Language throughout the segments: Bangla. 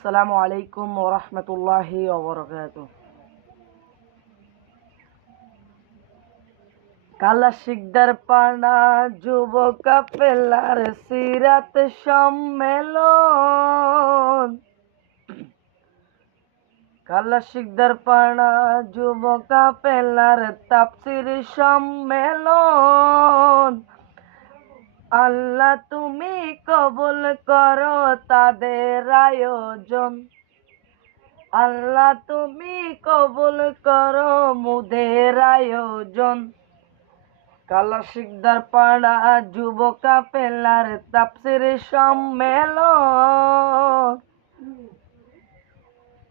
আসসালামু আলাইকুম ওরহমতুল্লাহি ওবরকাত কালা শিকদার পানা যুব কাপেলার সিরাত সম্মেলন। কালা শিকদার পানা যুব কাপেলার তাপসির সম্মেলন। আল্লাহ, তুমি কবুল করো তাদের আয়োজন। আল্লাহ, তুমি কবুল করো মুদের আয়োজন। কালা শিকদার পাড়া, যুবকা পেলার তাপসির সম্মেলন।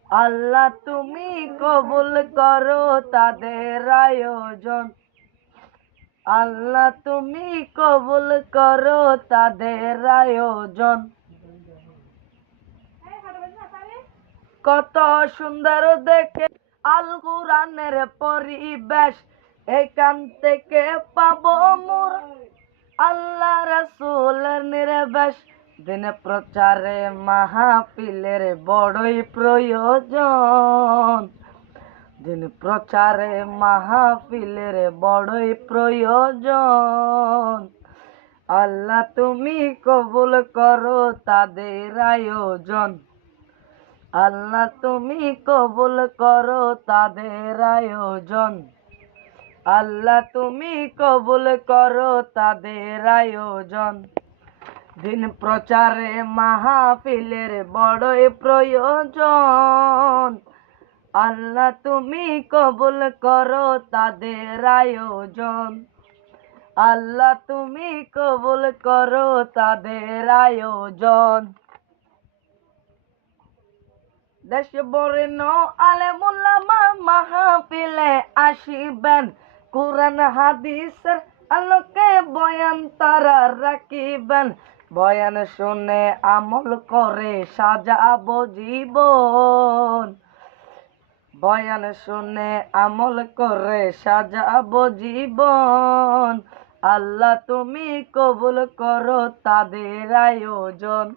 আল্লাহ, তুমি কবুল করো তাদের আয়োজন। আল্লাহ তুমি কবুল করো তাদের আয়োজন। কত সুন্দর দেখে আল কোরআনের পরিবেশ, এখান থেকে পাবো মোর। আল্লাহ রসুলের নির্বেশ দিন প্রচারে মাহফিলের বড়ই প্রয়োজন। দিন প্রচারে মাহফিলের বড়ই প্রয়োজন আল্লাহ তুমি কবুল করো তাদের আয়োজন আল্লাহ তুমি কবুল করো তাদের আয়োজন আল্লাহ তুমি কবুল করো তাদের আয়োজন দিন প্রচারে মাহফিলের বড়ই প্রয়োজন আল্লাহ তুমি কবুল করো তাদের আয়োজন। আল্লাহ তুমি কবুল করো তাদের আয়োজন। দেশ বরেণ্য আলেমুল্লামা মাহফিলে আসিবেন। কোরআন হাদিসের আলোকে বয়ান তারা রাখিবেন। বয়ান শুনে আমল করে সাজাবো জীবন। বয়ান শুনে আমল করে সাজাবো জীবন। আল্লাহ তুমি কবুল করো তাদের আয়োজন।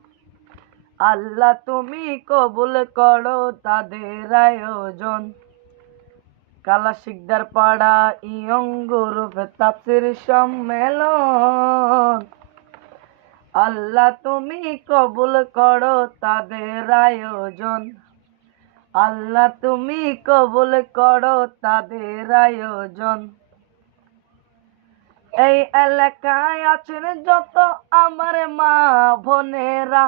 আল্লাহ তুমি কবুল করো তাদের আয়োজন। কালা শিকদার পাড়া ইয়ং গ্রুপ তাপসির সম্মেলন। আল্লাহ তুমি কবুল করো তাদের আয়োজন। আল্লাহ তুমি কবুল করো তাদের আয়োজন। এই এলাকায় আছেন যত আমার মা বোনেরা।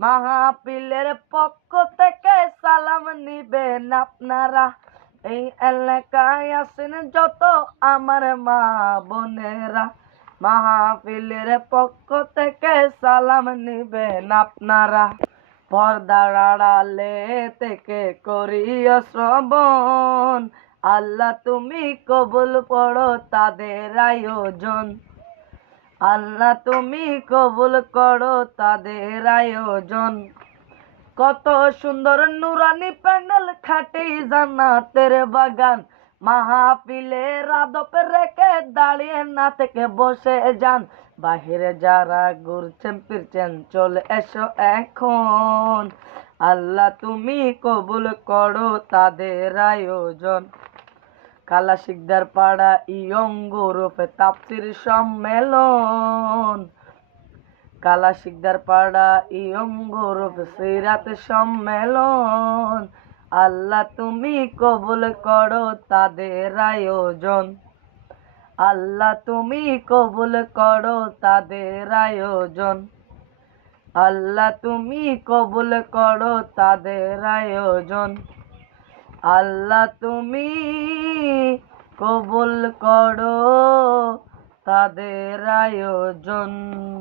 মাহাপিলের পক্ষ থেকে সালাম নিবেন আপনারা। এই এলাকায় আছেন যত আমার মা বোনেরা। মাহফিলের পক্ষ থেকে সালাম নিবেন আপনারা। পর্দার থেকে করিও শ্রবণ। আল্লাহ তুমি কবুল পড়ো তাদের আয়োজন। আল্লাহ তুমি কবুল করো তাদের আয়োজন। কত সুন্দর নুরানি প্যান্ডেল খাটি জান্নাতের বাগান। মাহফিলে রাদপ রেখে দাঁড়িয়ে না থেকে বসে যান। বাহিরে যারা ঘুরছেন, ফিরছেন, চলে এসো এখন। আল্লাহ তুমি কবুল করো তাদের আয়োজন। কালা শিকদার পাড়া ইয়ং গ্রুপে তাপসির সম্মেলন। কালা শিকদার পাড়া ইয়ং গ্রুপ সিরাত সম্মেলন। আল্লাহ তুমি কবুল করো তাদের আয়োজন। আল্লাহ তুমি কবুল করো তাদের আয়োজন। আল্লাহ তুমি কবুল করো তাদের আয়োজন। আল্লাহ তুমি কবুল করো তাদের আয়োজন।